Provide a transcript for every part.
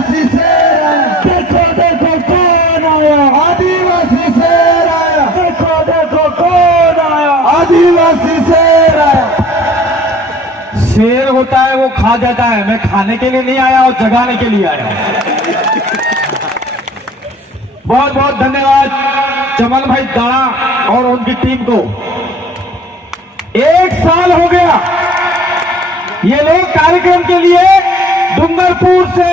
आदिवासी शेर आया, देखो देखो कौन आया, आदिवासी शेर आया, देखो देखो कौन आया, आदिवासी शेर आया। शेर होता है वो खा जाता है, मैं खाने के लिए नहीं आया और जगाने के लिए आया हूं। बहुत बहुत धन्यवाद चमन भाई दाड़ा और उनकी टीम को। 1 साल हो गया ये लोग कार्यक्रम के लिए डूंगरपुर से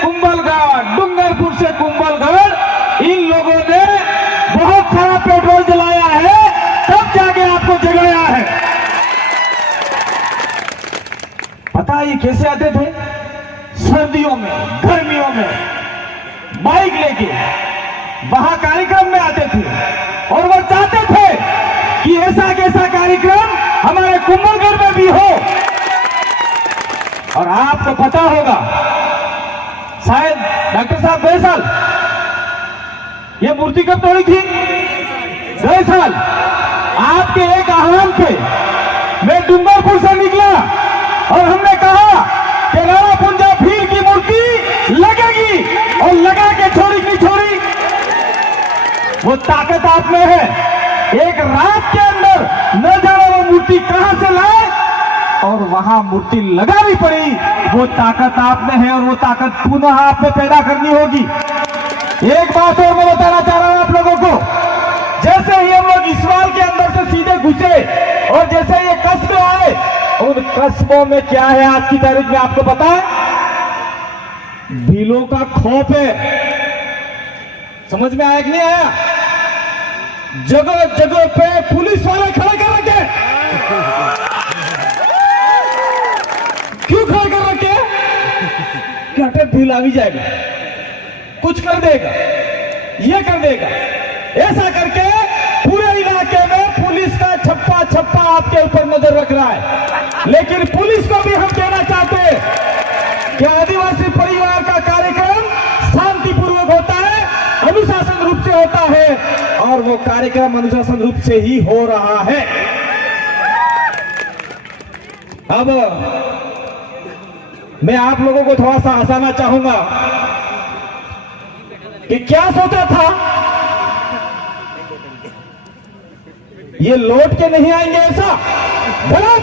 कुंभलगढ़, डूंगरपुर से कुंभलगढ़ इन लोगों ने बहुत सारा पेट्रोल जलाया है, तब जाके आपको जगाया है। पता है ये कैसे आते थे? सर्दियों में, गर्मियों में बाइक लेके वहां कार्यक्रम में आते थे और वो चाहते थे कि ऐसा कैसा कार्यक्रम हमारे कुंभलगढ़ में भी हो। और आपको पता होगा शायद डॉक्टर साहब गए साल ये मूर्ति कब तोड़ी थी? गए साल आपके एक आह्वान पे मैं डूंगरपुर से निकला और हमने कहा कि राणा पुंजा भील की मूर्ति लगेगी और लगा के छोड़ी नहीं छोड़ी। वो ताकत आप में है। एक रात के अंदर न जाने वो मूर्ति कहां से लाए और वहां मूर्ति लगानी पड़ी। वो ताकत आप में है और वो ताकत पुनः आप में पैदा करनी होगी। एक बात और मैं बताना चाह रहा हूं आप लोगों को, जैसे ही हम लोग इसवाल के अंदर से सीधे घुसे और जैसे ये कस्बे आए, उन कस्बों में क्या है आज की तारीख में आपको पता है? भीलों का खौफ है। समझ में आया कि नहीं आया? जगह जगह पे पुलिस वाले खड़े कर रखे। क्यों खड़े कर रखे? कि हटे भील आ भी जाएगा, कुछ कर देगा, ये कर देगा। ऐसा करके पूरे इलाके में पुलिस का छप्पा छप्पा आपके ऊपर नजर रख रहा है। लेकिन पुलिस को भी हम कहना चाहते हैं कि आदिवासी परिवार का कार्यक्रम शांतिपूर्वक होता है, अनुशासन रूप से होता है और वो कार्यक्रम अनुशासन रूप से ही हो रहा है। अब मैं आप लोगों को थोड़ा सा हंसाना चाहूंगा कि क्या सोचा था ये लौट के नहीं आएंगे, ऐसा गलत।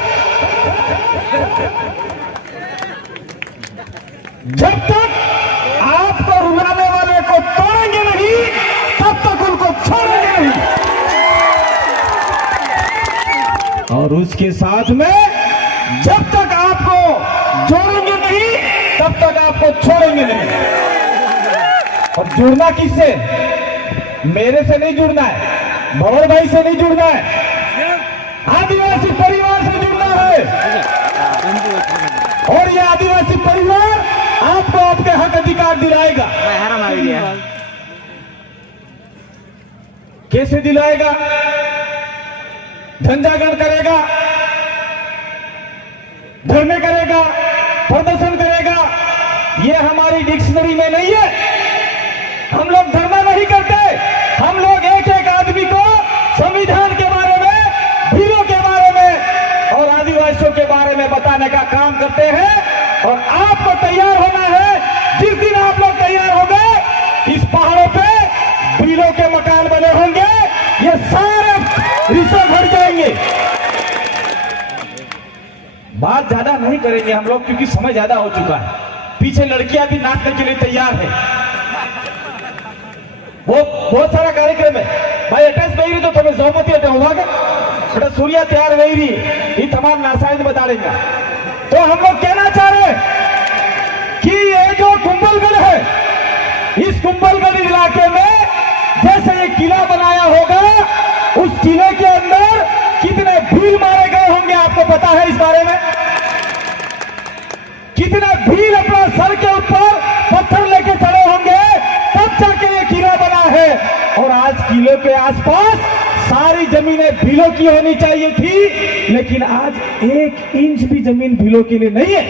जब तक आपको रुलाने वाले को तोड़ेंगे नहीं तब तक उनको छोड़ेंगे नहीं। और उसके साथ में जब तक आपको जोड़ेंगे नहीं तब तक आपको छोड़ेंगे नहीं। और जुड़ना किससे? मेरे से नहीं जुड़ना है, भवर भाई से नहीं जुड़ना है, आदिवासी परिवार से जुड़ना है। और ये आदिवासी परिवार आपको आपके हक अधिकार दिलाएगा। कैसे दिलाएगा? झंडागढ़ करेगा, धरने करेगा, प्रदर्शन करेगा। ये हमारी डिक्शनरी में नहीं है। हम लोग धरना नहीं करते, हम लोग एक एक आदमी को संविधान के बारे में, भीलों के बारे में और आदिवासियों के बारे में बताने का काम करते हैं। और आपको तैयार होना है। जिस दिन आप लोग तैयार हो गए, इस पहाड़ों पे भीलों के मकान बने होंगे, ये सारे रिश्ते भर जाएंगे। बात ज्यादा नहीं करेंगे हम लोग क्योंकि समय ज्यादा हो चुका है। पीछे लड़कियां भी नाचने के लिए तैयार है। वो बहुत सारा कार्यक्रम है भाई। अटैच नहीं तो तुम्हें जहमती है बेटा सूर्या तैयार नहीं रही, ये तमाम नासाइज बता देंगे। तो हम लोग कहना चाह रहे हैं कि ये जो कुंभलगढ़ है, इस कुंभलगढ़ इलाके में जैसे ये किला बनाया होगा, उस किले के अंदर कितने भील मारे गए होंगे आपको पता है इस बारे में? कितने भील अपना सर के ऊपर पत्थर लेके चढ़े होंगे, तब जाके ये किला बना है। और आज किले के आसपास सारी जमीनें भीलों की होनी चाहिए थी, लेकिन आज 1 इंच भी जमीन भीलों के लिए नहीं है।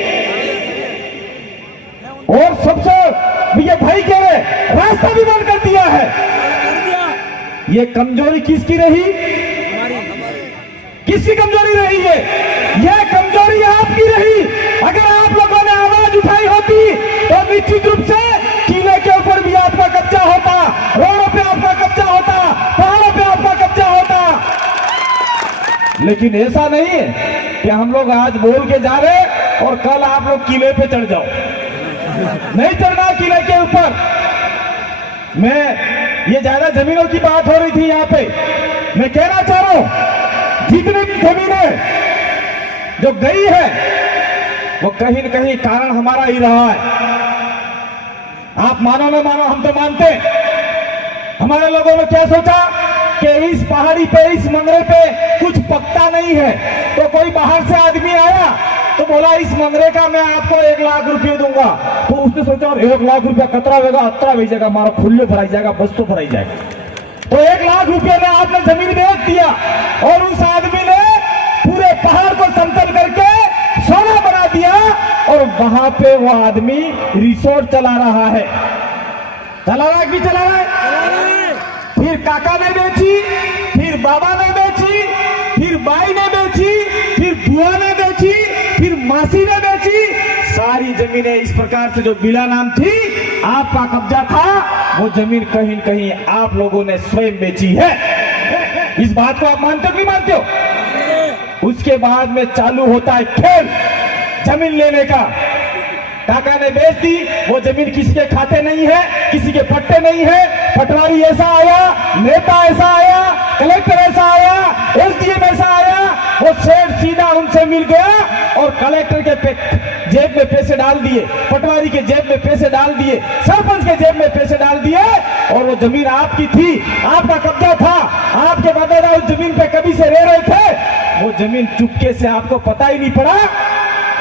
और सबसे ये भाई कह रहे रास्ता भी बंद कर दिया है। ये कमजोरी किसकी रही? किसकी कमजोरी रही है? यह कमजोरी आपकी रही। अगर आप लोगों ने आवाज उठाई होती तो निश्चित रूप से लेकिन ऐसा नहीं है कि हम लोग आज बोल के जा रहे और कल आप लोग किले पे चढ़ जाओ। नहीं चढ़ना किले के ऊपर। मैं ये ज्यादा जमीनों की बात हो रही थी यहाँ पे, मैं कहना चाह रहा हूं जितनी भी जमीनें जो गई है वो कहीं न कहीं कारण हमारा ही रहा है। आप मानो न मानो, हम तो मानते हैं। हमारे लोगों ने क्या सोचा कि इस पहाड़ी पे, इस मंगरे पे कुछ पकता नहीं है, तो कोई बाहर से आदमी आया तो बोला इस मंगरे का मैं आपको 1 लाख रुपये दूंगा। तो उसने सोचा 1 लाख रुपया कतरा होगा, अतरा भेजेगा, हमारा खुले भराई जाएगा, बस तो भराई जाएगा। तो 1 लाख रुपये में आपने जमीन बेच दिया और उस आदमी ने पूरे पहाड़ को समतल करके सोना बना दिया और वहां पे वो आदमी रिसोर्ट चला रहा है। चला रहा है कि चला रहा है? फिर काका ने बेची, फिर बाबा ने बेची, फिर बाई ने बेची, फिर बुआ ने बेची, फिर मासी ने बेची। सारी जमीनें इस प्रकार से जो बिला नाम थी, आपका कब्जा था, वो जमीन कहीं न कहीं आप लोगों ने स्वयं बेची है। इस बात को आप मानते हो कि नहीं मानते हो? उसके बाद में चालू होता है खेल जमीन लेने का। काका ने बेच दी, वो जमीन किसी के खाते नहीं है, किसी के पट्टे नहीं है। पटवारी ऐसा आया, नेता ऐसा आया, कलेक्टर ऐसा आया, एसडीएम ऐसा आया, वो सेठ सीधा उनसे मिल गया और कलेक्टर के जेब में पैसे डाल दिए, पटवारी के जेब में पैसे डाल दिए, सरपंच के जेब में पैसे डाल दिए और वो जमीन आपकी थी, आपका कब्जा था, आपके दादा उस जमीन पे कभी से रह रहे थे, वो जमीन चुपके से आपको पता ही नहीं पड़ा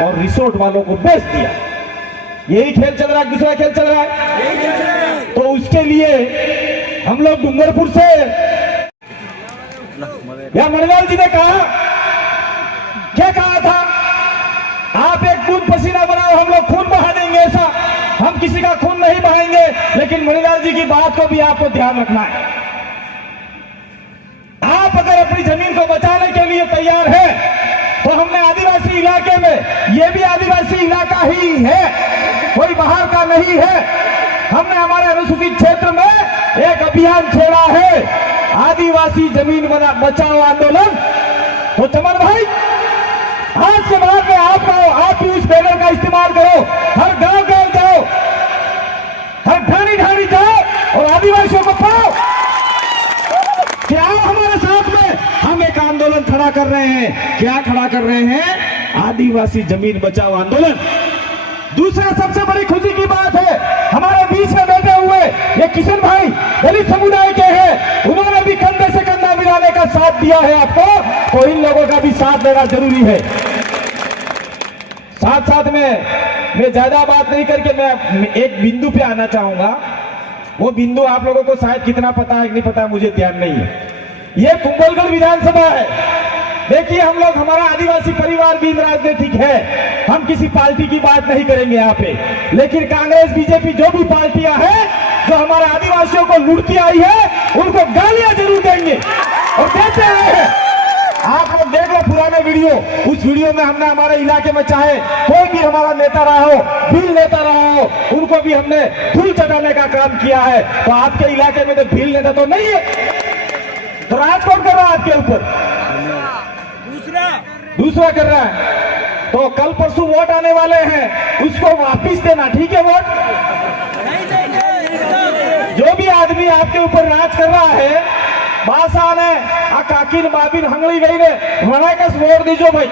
और रिसोर्ट वालों को बेच दिया। यही खेल चल रहा है, दूसरा खेल चल रहा है। तो उसके लिए हम लोग डूंगरपुर से या मणिलाल जी ने कहा, क्या कहा था, आप एक बूंद पसीना बनाओ, हम लोग खून बहा देंगे। ऐसा हम किसी का खून नहीं बहाएंगे, लेकिन मणिलाल जी की बात को भी आपको ध्यान रखना है। आप अगर अपनी जमीन को बचाने के लिए तैयार है तो हमने आदिवासी इलाके में, ये भी आदिवासी इलाका ही है, कोई बाहर का नहीं है, हमने हमारे अनुसूचित क्षेत्र में एक अभियान छेड़ा है, आदिवासी जमीन बचाओ आंदोलन। तो चमन भाई, आज के बाद में आप भी उस बैनर का इस्तेमाल करो, हर गांव जाओ, हर ढाणी जाओ और आदिवासियों को पाओ कि आओ हमारे साथ में, हम एक आंदोलन खड़ा कर रहे हैं। क्या खड़ा कर रहे हैं? आदिवासी जमीन बचाओ आंदोलन। दूसरा सबसे बड़ी खुशी की बात है, हमारे बीच में बैठे हुए ये किशन भाई दलित समुदाय के हैं, उन्होंने भी कंधे से कंधा मिलाने का साथ दिया है आपको, तो इन लोगों का भी साथ देना जरूरी है। साथ साथ में मैं ज्यादा बात नहीं करके मैं एक बिंदु पे आना चाहूंगा। वो बिंदु आप लोगों को शायद कितना पता है कि नहीं पता, मुझे ध्यान नहीं है। ये कुंभलगढ़ विधानसभा है। देखिए, हम लोग, हमारा आदिवासी परिवार भी राजनीतिक है, हम किसी पार्टी की बात नहीं करेंगे यहाँ पे, लेकिन कांग्रेस बीजेपी जो भी पार्टियां हैं जो हमारे आदिवासियों को लूटती आई है, उनको गालियां जरूर देंगे और देते हैं। आप लोग देख लो पुराने वीडियो, उस वीडियो में हमने हमारे इलाके में चाहे कोई भी हमारा नेता रहा हो, भील नेता रहा हो, उनको भी हमने धूल चटाने का काम किया है। तो आपके इलाके में तो भील नेता तो नहीं है, तो राज कौन कर रहा है आपके ऊपर? दूसरा कर रहा है। तो कल परसों वोट आने वाले हैं, उसको वापिस देना, ठीक है? वोट जो भी आदमी आपके ऊपर राज कर रहा है, बासाने आ काकिन बाबिन हंगली गई ने वनाकस वोट दीजो भाई।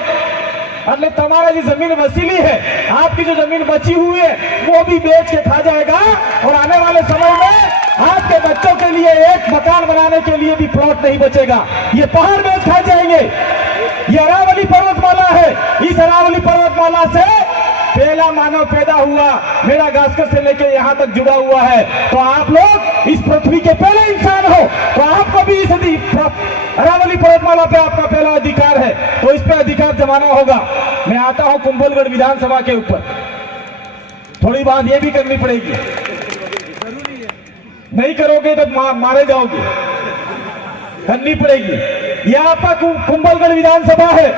એટલે તમારા જે जमीन वसीली है, आपकी जो जमीन बची हुई है वो भी बेच के खा जाएगा और आने वाले समय में आपके बच्चों के लिए एक मकान बनाने के लिए भी प्लॉट नहीं बचेगा। ये पहाड़ बेच खा जाएंगे। ये अरावली पर्वतमाला है, इस अरावली पर्वतमाला से पहला मानव पैदा हुआ, मेरा गास्कर से लेके यहाँ तक जुड़ा हुआ है। तो आप लोग इस पृथ्वी के पहले इंसान हो, तो आपको भी इस अरावली पर्वतमाला पे आपका पहला अधिकार है, तो इस पे अधिकार जमाना होगा। मैं आता हूँ कुंभलगढ़ विधानसभा के ऊपर, थोड़ी बात ये भी करनी पड़ेगी, नहीं करोगे तो मारे जाओगे, करनी पड़ेगी। ये आपका कुंभलगढ़ विधानसभा है,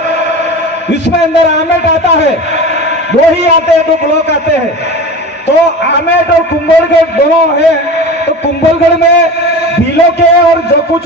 इसमें अंदर आमेट आता है, दो ही आते हैं, 2 ब्लॉक आते हैं। तो आमेट और कुंभलगढ़ दोनों है। तो कुंभलगढ़ में भीलों के और जो कुछ